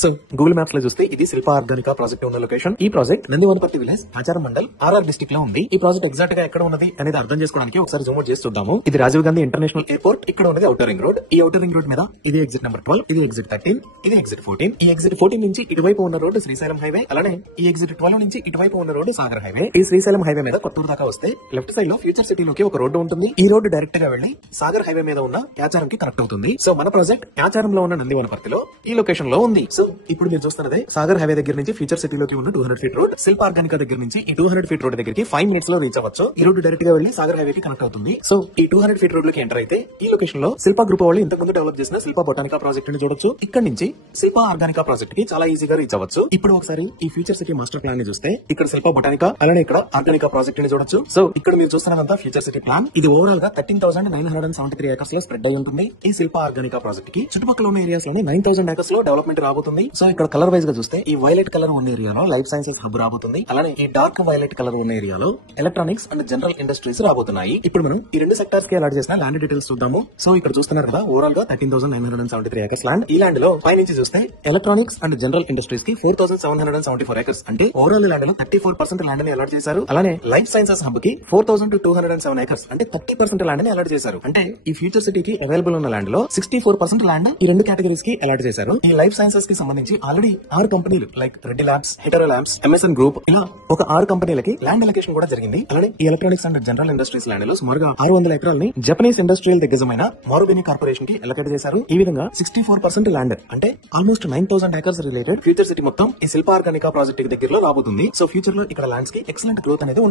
So Google maps లో చూస్తే ఇది శిల్ప ఆర్గానికా ప్రాజెక్ట్ ఉన్న లొకేషన్. ఈ ప్రాజెక్ట్ నందివనపర్తి విలేజ్ ఆచారం మండల్ ఆర్ఆర్ డిస్ట్రిక్ట్ లో ఉంది. ఈ ప్రాజెక్ట్ ఎగ్జాక్ట్ గా ఎక్కడ ఉన్నది అనేది అర్థం చేసుకోవడానికి ఒకసారి జూమ్ అవుట్ చేసి చూద్దాము. ఇది రాజీవ్ గాంధీ ఇంటర్నేషనల్ ఎయిర్పోర్ట్. ఇక్కడ ఉన్నది ఔటర్ రింగ్ రోడ్. ఈ ఔటర్ రింగ్ రోడ్ మీద ఇది ఎగ్జిట్ నెంబర్ 12, ఇది ఎగ్జిట్ 13, ఇది ఎగ్జిట్ 14. ఈ ఎగ్జిట్ 14 నుంచి ఇటువైపు ఉన్న రోడ్డు శ్రీశైలం హైవే. అలానే ఈ ఎగ్జిట్ 12 నుంచి ఇటువైపు ఉన్న రోడ్డు సాగర్ హైవే. ఈ శ్రీశైలం హైవే మీద కొత్తూరు దాకా వస్తే లెఫ్ట్ సైడ్ లో ఫ్యూచర్ సిటీలోకి ఒక రోడ్డు ఉంటుంది. ఈ రోడ్డు డైరెక్ట్ గా వెళ్లి సాగర్ హైవే మీద ఉన్న యాచారం కి కనెక్ట్ అవుతుంది. సో మన ప్రాజెక్ట్ యాచారంలో ఉన్న నందివనపర్తిలో ఈ లొకేషన్ లో ఉంది. సో ఇప్పుడు మీరు చూస్తున్నదే సాగర్ హైవే దగ్గర నుంచి ఫ్యూచర్ సిటీలోకి ఉన్న 200 ఫీట్ రోడ్. శిల్ప ఆర్గానికా దగ్గర నుంచి ఈ 200 ఫీట్ రోడ్ దగ్గరికి 5 మినిట్స్ లో రీచ్ అవ్వచ్చు. ఈ రోడ్డు డైరెక్ట్ గా వెళ్లి సాగర్ హైవే కి కనెక్ట్ అవుతుంది. సో ఈ 200 ఫీట్ రోడ్ లోకి ఎంటర్ అయితే ఈ లొకేషన్ లో శిల్ప గ్రూప్ వాళ్ళు ఇంతకు ముందు డెవలప్ చేసిన శిల్ప బొటానికా ప్రాజెక్ట్ ని చూడొచ్చు. ఇక్కడ నుంచి శిల్ప ఆర్గానికా ప్రాజెక్ట్ కి చాలా ఈజీగా రీచ్ అవ్వచ్చు. ఇప్పుడు ఒకసారి ఈ ఫ్యూచర్ సిటీ మాస్టర్ ప్లాన్ ని చూస్తే ఇక్కడ శిల్ప బొటానికా అలానే ఇక్కడ ఆర్గానికా ప్రాజెక్ట్ ని చూడొచ్చు. సో ఇక్కడ మీరు చూస్తున్నదంతా ఫ్యూచర్ సిటీ ప్లాన్. ఇది ఓవరాల్ గా 13,973 ఏకర్స్ లో స్ప్రెడ్ అయి ఉంటుంది. ఈ శిల్ప ఆర్గానికా ప్రాజెక్ట్ కి చుట్టుపక్కల ఉన్న ఏరియాస్ లోనే 9,000 ఏకర్స్ లో డెవలప్మెంట్ రాబోతుంది. సో ఇక్కడ కలర్ వైజ్ గా చూస్తే ఈ వైలెట్ కలర్ ఉన్న ఏరియాలో లైఫ్ సైన్సెస్ హబ్ రాబోతుంది. అలానే ఈ డార్క్ వైలెట్ కలర్ ఉన్న ఏరియాలో ఎలక్ట్రానిక్స్ అండ్ జనరల్ ఇండస్ట్రీస్ రాబోతున్నాయి. ఇప్పుడు మనం ఈ రెండు సెక్టార్స్ కి అలాట్ చేసిన ల్యాండ్ డీటెయిల్స్ చూద్దాము. సో ఇక్కడ చూస్తున్నారు కదా ఓవరాల్ గా 13,973 ఏకర్స్ ల్యాండ్. ఈ ల్యాండ్ లో పై నుంచి చూస్తే ఎలక్ట్రానిక్స్ అండ్ జనరల్ ఇండస్ట్రీస్ కి 4,774 ఏకర్స్ అంటే ఓవరాల్ ల్యాండ్ లో 34% ల్యాండ్ ని అలాట్ చేశారు. అలానే లైఫ్ సైన్సెస్ హబ్ కి 4,207 ఏకర్స్ అంటే 30% ల్యాండ్ ని అలాట్ చేశారు. అంటే ఈ ఫ్యూచర్ సిటీకి అవైలబుల్ ఉన్న ల్యాండ్ లో 64% ల్యాండ్ ఈ రెండు కేటగిరీస్ కి అలాట్ చేశారు. ఈ లైఫ్ సైన్సెస్ కి సంబంధించి ఆల్రెడీ 6 కంపెనీలు like Reddy labs, hetero labs, MSN group ఇలా ఒక 6 కంపెనీలకి ల్యాండ్ అలొకేషన్ కూడా జరిగింది. అలానే ఈ electronics and general industries land లో సుమారుగా 600 ఎకరాలని జపనీస్ ఇండస్ట్రియల్ దిగ్గజమైన మారుబెని కార్పొరేషన్ కి అలొకేట్ చేశారు. ఈ విధంగా 64% ల్యాండ్ అంటే almost 9,000 acres related future city మొత్తం ఈ శిల్ప ఆర్గానికా ప్రాజెక్ట్ దగ్గరలో రాబోతుంది. సో ఫ్యూచర్ లో ఇక్కడ ల్యాండ్స్ కి ఎక్సలెంట్ గ్రోత్ అనేది